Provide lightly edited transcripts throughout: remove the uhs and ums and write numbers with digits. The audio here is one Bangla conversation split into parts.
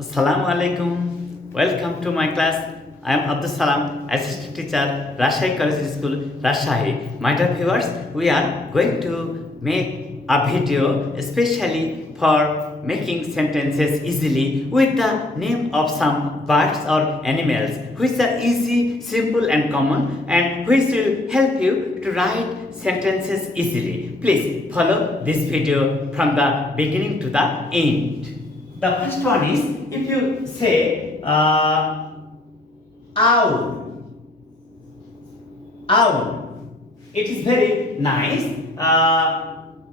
Assalamu alaikum. Welcome to my class. I am Abdus Salam, assistant teacher, Rajshahi Collegiate School, Rajshahi. My dear viewers, we are going to make a video especially for making sentences easily with the name of some birds or animals which are easy, simple and common and which will help you to write sentences easily. Please follow this video from the beginning to the end. The first one is if you say owl, owl. It is very nice.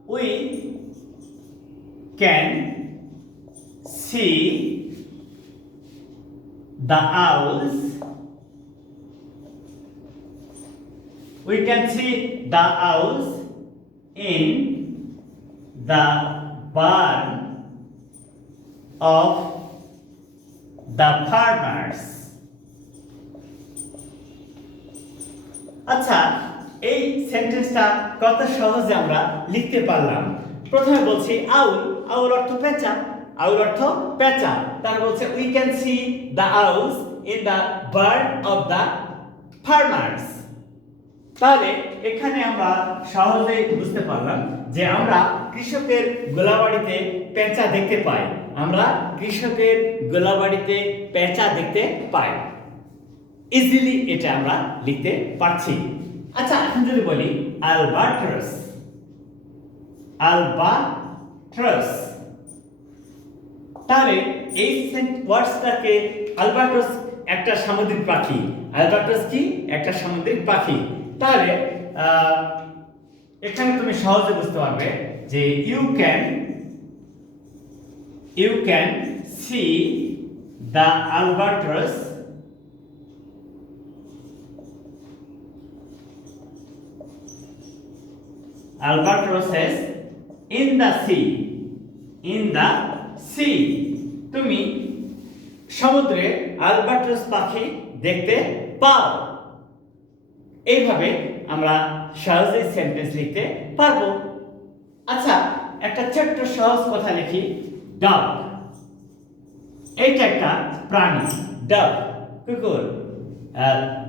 We can see the owls. We can see the owls in the barn of the farmers. আচ্ছা, এই সেন্টেন্সটা কত সহজে আমরা লিখতে পারলাম। প্রথমে বলছি আউল, আউল অর্থ পেঁচা, আউল অর্থ পেঁচা। তার বলছে we can see the owls in the burn of the farmers. তাহলে এখানে আমরা সহজেই বুঝতে পারলাম যে আমরা কৃষকের গোলাবাড়িতে পেঁচা দেখতে পাই। আমরা কৃষকের গোলাবাড়িতে পেঁচা দেখতে পাই। ইজিলি এটা আমরা লিখতে পারছি। আচ্ছা, এখন যদি বলি আলবাট্রস, আলবাট্রস, তাহলে এই ওয়ার্ডসটাকে আলবাট্রস একটা সামুদ্রিক পাখি। আলবাট্রস কি? একটা সামুদ্রিক পাখি। তাহলে এখানে তুমি সহজে বুঝতে পারবে যে you can see the albatross albatrosses in the sea. তুমি সমুদ্রে আলবাট্রস পাখি দেখতে পাও। এইভাবে আমরা সহজেই সেন্টেন্স লিখতে পারবো। আচ্ছা, একটা ছোট্ট সহজ কথা লিখি, ডগ। এইটা একটা প্রাণী, ডগ, কুকুর।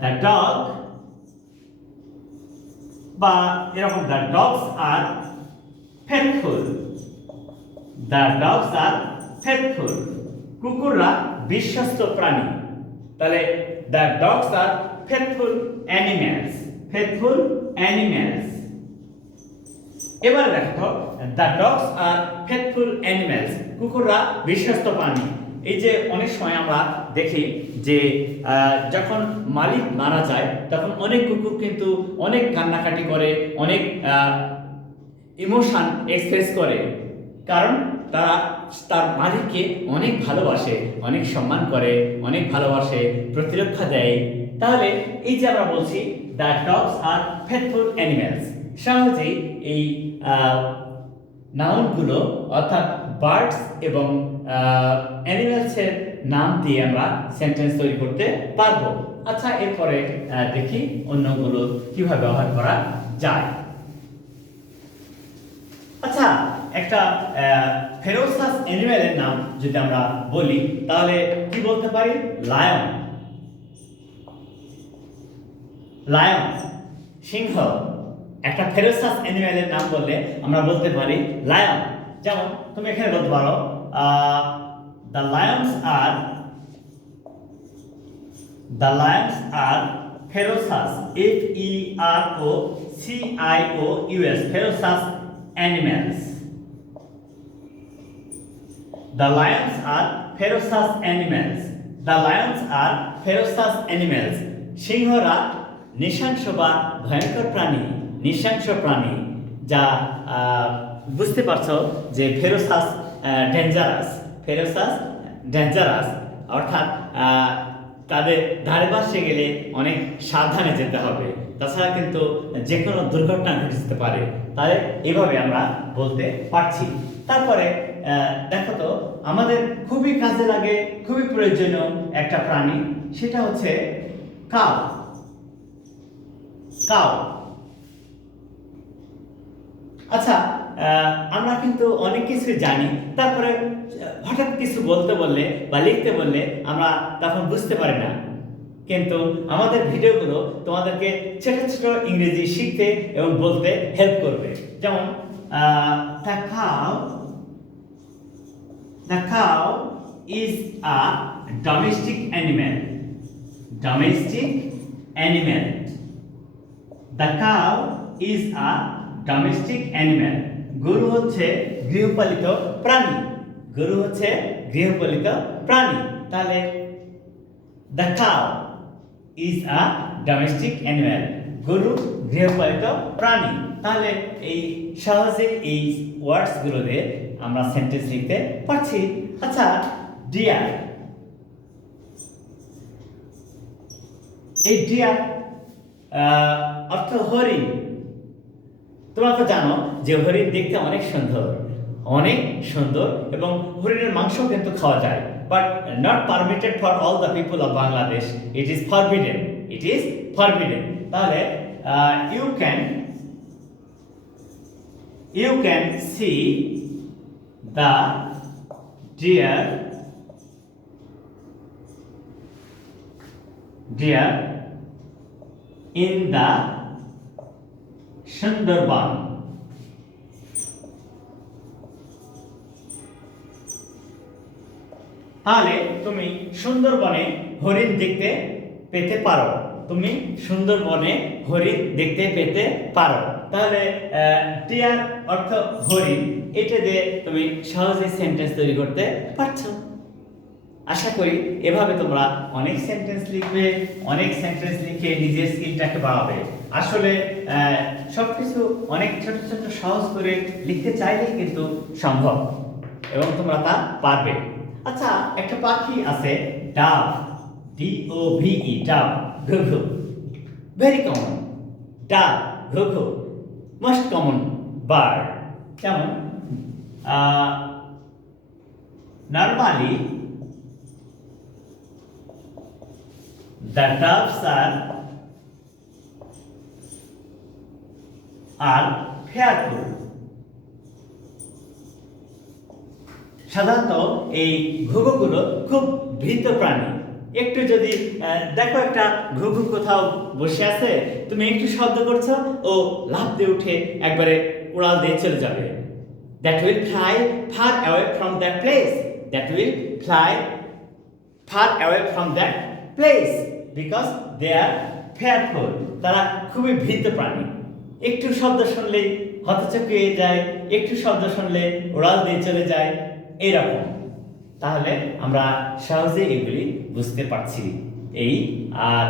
দ্য ডগ বা এরকম the dogs are faithful, the dogs are faithful. কুকুররা বিশ্বস্ত প্রাণী। তাহলে the dogs are faithful animals, faithful animals. এবার দেখো the dogs are faithful animals, কুকুররা বিশ্বস্ত প্রাণী। এই যে অনেক সময় আমরা দেখি যে যখন মালিক মারা যায় তখন অনেক কুকুর কিন্তু অনেক কান্নাকাটি করে, অনেক ইমোশন এক্সপ্রেস করে, কারণ তারা তার মালিককে অনেক ভালোবাসে, অনেক সম্মান করে, অনেক ভালোবাসে, প্রতিরক্ষা দেয়। তাহলে এই যে আমরা বলছি the dogs are faithful animals, সহজেই এই নাউনগুলো অর্থাৎ বার্ডস এবং অ্যানিমেলসের নাম দিয়ে আমরা সেন্টেন্স তৈরি করতে পারবো। আচ্ছা, এরপরে দেখি অন্যগুলো কিভাবে ব্যবহার করা যায়। আচ্ছা, একটা ফেরোসাস অ্যানিমেলের নাম যদি আমরা বলি তাহলে কি বলতে পারি? লায়ন, লায়ন, সিংহ। একটা ফেরোসাস অ্যানিমেলের নাম বললে আমরা বলতে পারি লায়ন। যেমন তুমি এখানে বলতে পারো the lions are ferocious, ferocious, ferocious animals. The lions are ferocious animals. The lions are ferocious animals. সিংহরা নৃশংস বা ভয়ঙ্কর প্রাণী, নৃশংস প্রাণী। যা বুঝতে পারছো যে ফেরোসাস ডেঞ্জারাস, ফেরোসাস ডেঞ্জারাস অর্থাৎ তাদের ধারে পাশে গেলে অনেক সাবধানে যেতে হবে, তাছাড়া কিন্তু যে কোনো দুর্ঘটনা ঘটে যেতে পারে। তাহলে এভাবে আমরা বলতে পারছি। তারপরে দেখো তো আমাদের খুবই কাজে লাগে, খুবই প্রয়োজনীয় একটা প্রাণী, সেটা হচ্ছে কাউ, কাউ। আচ্ছা, আমরা কিন্তু অনেক কিছু জানি, তারপরে হঠাৎ কিছু বলতে বললে বা লিখতে বললে আমরা তখন বুঝতে পারি না। কিন্তু আমাদের ভিডিওগুলো তোমাদেরকে ছোট ছোট ইংরেজি শিখতে এবং বলতে হেল্প করবে। যেমন the cow is a domestic animal. Domestic animal. The cow is a domestic animal. গরু হচ্ছে গৃহপালিত প্রাণী। গরু হচ্ছে গৃহপালিত প্রাণী। তাহলে the cow is a domestic animal. গরু গৃহপালিত প্রাণী। তাহলে এই সহজে এই ওয়ার্ডস গুলো দিয়ে আমরা সেন্টেন্স লিখতে পারছি। আচ্ছা, ডিয়ার, এই ডিয়ার অর্থ হরিণ। তোমরা তো জানো যে হরিণ দেখতে অনেক সুন্দর, অনেক সুন্দর, এবং হরিণের মাংস কিন্তু খাওয়া যায়, but not permitted for all the people of Bangladesh. It is forbidden. It is forbidden. তাহলে you can see the deer in the Sundarban. তাহলে তুমি সুন্দরবনে হরিণ দেখতে পেতে পারো। তুমি সুন্দরবনে হরিণ দেখতে পেতে পারো। তাহলে ডিয়ার অর্থ হরিণ, এটা দিয়ে তুমি সহজে সেন্টেন্স তৈরি করতে পারছো। আশা করি এভাবে তোমরা অনেক সেন্টেন্স লিখবে, অনেক সেন্টেন্স লিখে নিজের স্কিলটাকে বাড়াবে। আসলে সবকিছু অনেক ছোট ছোট সহজ করে লিখতে চাইলেই কিন্তু সম্ভব, এবং তোমরা তা পারবে। আচ্ছা, একটা পাখি আছে ডাভ, DOVE, ডাভ, ঘুঘু, ভেরি কমন। ডাভ, ঘুঘু, মোস্ট কমন বার্ড। যেমন normally the doves are fearful. সাধারণত এই ঘুঘুগুলো খুব ভীত প্রাণী। একটু যদি দেখো একটা ঘুঘু কোথাও বসে আছে, তুমি একটু শব্দ করছো, ও লাফ দিয়ে উঠে একবারে উড়াল দিয়ে চলে যাবে। That will fly far away from that place. That will fly far away from that place because they are fearful. তারা খুবই ভীত প্রাণী। একটু শব্দ শুনলেই হতচকিয়ে যায়, একটু শব্দ শুনলে উড়াল দিয়ে চলে যায়, এইরকম। তাহলে আমরা সহজে এগুলি বুঝতে পারছি। এই আর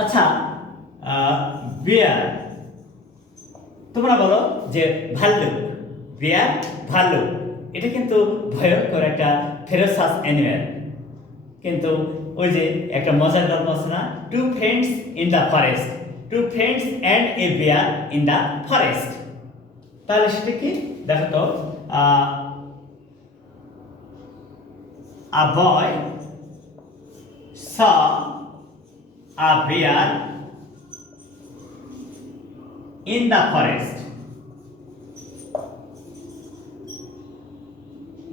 আচ্ছা, বিয়ার, তোমরা বলো যে ভাল্লুক। বিয়ার, ভাল্লুক, এটা কিন্তু ভয়ঙ্কর একটা ফেরোসাস অ্যানিমেল। কিন্তু ওই যে একটা মজার গল্প আছে না, two friends in the forest, two friends and a bear in the forest. তাহলে সেটা কি দেখো তো, a boy saw a bear in the forest.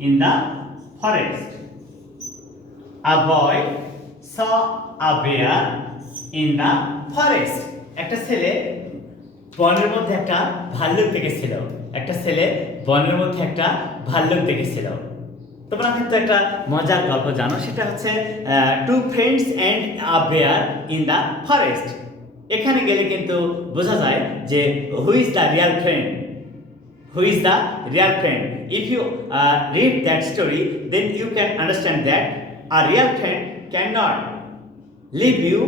In the forest, a boy saw a bear in the forest. একটা ছেলে বনের মধ্যে একটা ভাল্লুক দেখেছিল। একটা ছেলে বনের মধ্যে একটা ভাল্লুক দেখেছিল। তোমরা কিন্তু একটা মজার গল্প জানো, সেটা হচ্ছে two friends and a bear in the forest. এখানে গেলে কিন্তু বোঝা যায় যে who is the real friend, who is the real friend. If you read that story, then you can understand that a real friend can not leave you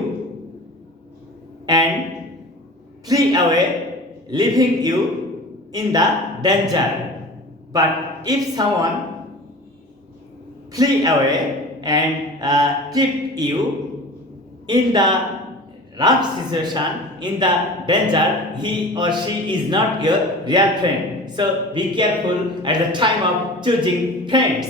and flee away, leaving you in the danger. But if someone flee away and keep you in the rough situation, in the danger, he or she is not your real friend. So be careful at the time of choosing friends.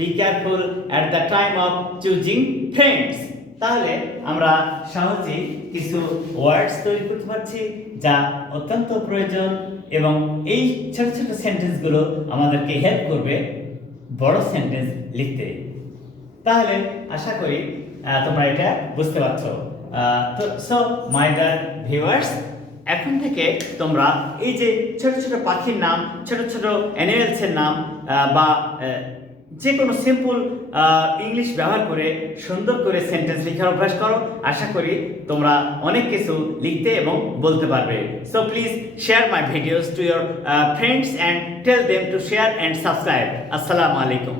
Be careful at the time of choosing friends. তাহলে আমরা সহজেই কিছু ওয়ার্ডস তৈরি করতে পারছি যা অত্যন্ত প্রয়োজন, এবং এই ছোট ছোট সেন্টেন্সগুলো আমাদেরকে হেল্প করবে বড় সেন্টেন্স লিখতে। তাহলে আশা করি তোমরা এটা বুঝতে পারছো। তো সো মাই ডিয়ার ভিউয়ার্স, এখন থেকে তোমরা এই যে ছোট ছোট পাখির নাম, ছোট ছোট অ্যানিমেলসের নাম বা যে কোনো সিম্পল ইংলিশ ব্যবহার করে সুন্দর করে সেন্টেন্স লেখার অভ্যাস করো। আশা করি তোমরা অনেক কিছু লিখতে এবং বলতে পারবে। So please share my videos to your friends and tell them to share and subscribe. আসসালামু আলাইকুম।